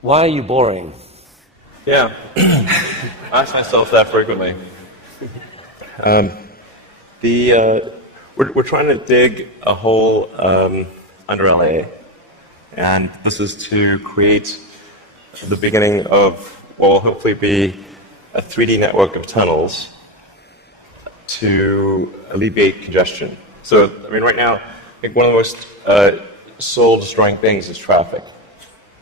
Why are you boring? Yeah, I ask myself that frequently. We're trying to dig a hole under LA, and this is to create the beginning of what will hopefully be a 3D network of tunnels to alleviate congestion. So, I mean, right now, I think one of the most soul-destroying things is traffic.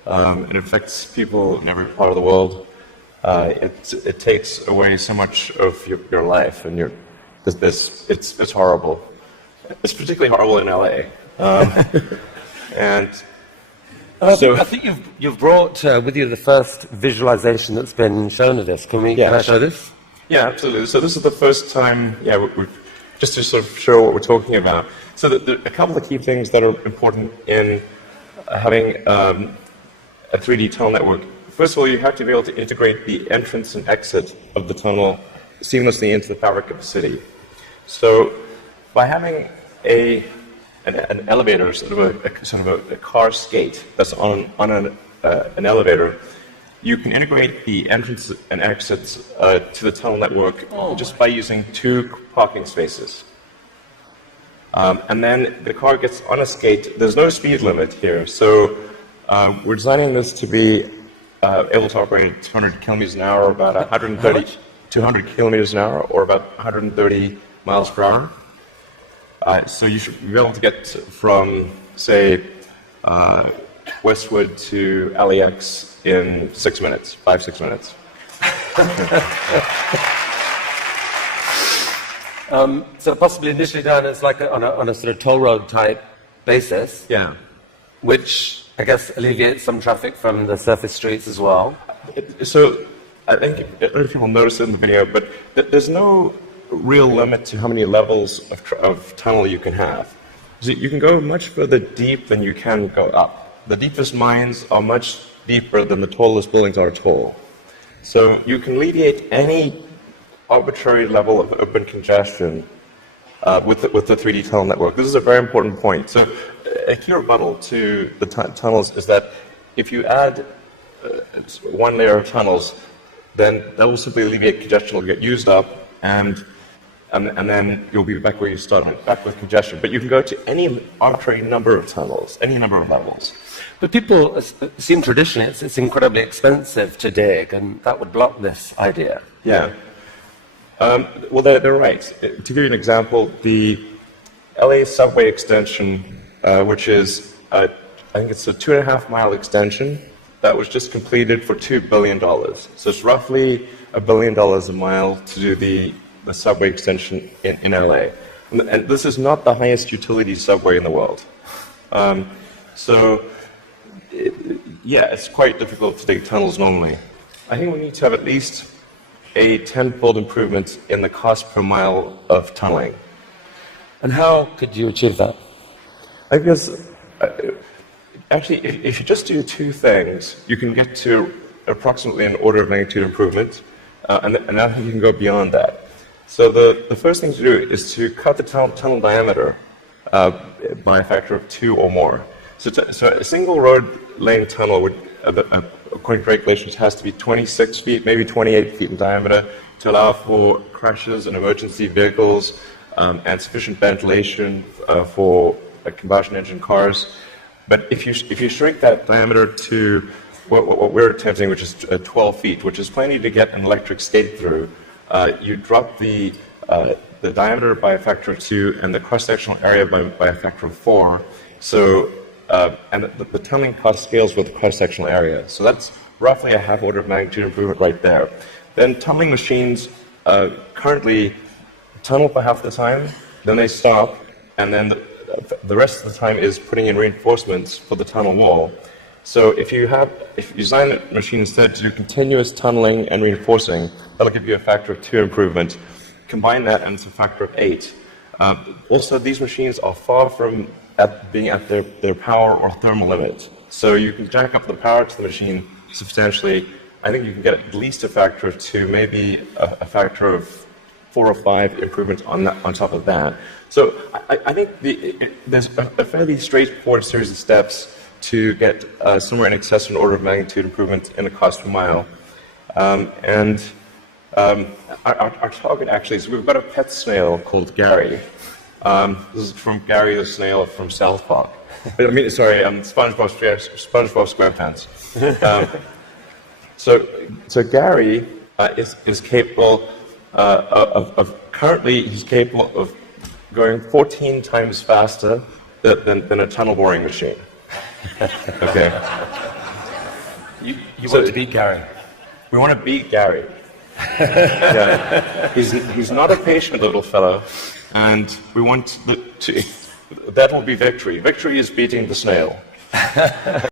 It affects people in every part of the world. It takes away so much of your life, and it's horrible. It's particularly horrible in LA. So I think you've brought with you the first visualization that's been shown of this. Can I show this? Yeah, absolutely. So this is the first time, just to sort of show what we're talking about. So a couple of key things that are important in having a 3D tunnel network. First of all, you have to be able to integrate the entrance and exit of the tunnel seamlessly into the fabric of the city. So by having an elevator, sort of a car skate that's on an elevator, you can integrate the entrance and exits to the tunnel network just by using 2 parking spaces. And then the car gets on a skate. There's no speed limit here, so we're designing this to be able to operate at 200 kilometers an hour, about 200 kilometers an hour, or about 130 miles per hour. So you should be able to get from, say, Westwood to LAX in 6 minutes, 5-6 minutes. So possibly initially done as like on a sort of toll road type basis. Yeah. Which I guess alleviates some traffic from the surface streets as well. So I think, I don't know if people notice it in the video, but there's no real limit to how many levels of tunnel you can have. So you can go much further deep than you can go up. The deepest mines are much deeper than the tallest buildings are tall. So you can alleviate any arbitrary level of open congestion with the 3D tunnel network. This is a very important point. So a key rebuttal to the tunnels is that if you add one layer of tunnels, then that will simply alleviate congestion, will get used up, and then you'll be back where you started, back with congestion. But you can go to any arbitrary number of tunnels, any number of levels. But people assume traditionally it's incredibly expensive to dig, and that would block this idea. Yeah. Well, they're right. To give you an example, the LA subway extension, which is, I think it's a 2.5-mile extension that was just completed for $2 billion. So it's roughly $1 billion a mile to do the subway extension in LA. And this is not the highest utility subway in the world. It's quite difficult to dig tunnels normally. I think we need to have at least a 10-fold improvement in the cost per mile of tunneling. And how could you achieve that? I guess, actually, if you just do 2 things, you can get to approximately an order of magnitude improvement, and I think you can go beyond that. So the first thing to do is to cut the tunnel diameter by a factor of 2 or more. So a single road lane tunnel would, according to regulations, has to be 26 feet, maybe 28 feet in diameter to allow for crashes and emergency vehicles and sufficient ventilation for combustion engine cars. But if you shrink that diameter to what we're attempting, which is 12 feet, which is plenty to get an electric skate through, you drop the diameter by a factor of 2 and the cross-sectional area by a factor of 4. So and the tunneling cost scales with the cross-sectional area. So that's roughly a half order of magnitude improvement right there. Then tunneling machines currently tunnel for half the time, then they stop, and then the rest of the time is putting in reinforcements for the tunnel wall. So if you design a machine instead to do continuous tunneling and reinforcing, that'll give you a factor of 2 improvement. Combine that and it's a factor of 8. Also, these machines are far from being at their power or thermal limit. So you can jack up the power to the machine substantially. I think you can get at least a factor of 2, maybe a factor of 4 or 5 improvements on top of that. So I think there's a fairly straightforward series of steps to get somewhere in excess of an order of magnitude improvement in the cost per mile. Our target actually is we've got a pet snail called Gary. This is from Gary the snail from South Park. SpongeBob SquarePants. So Gary is capable currently he's capable of going 14 times faster than a tunnel boring machine. Okay. You want to beat Gary? We want to beat Gary. Yeah. He's not a patient little fellow, and we want that will be victory. Victory is beating the snail.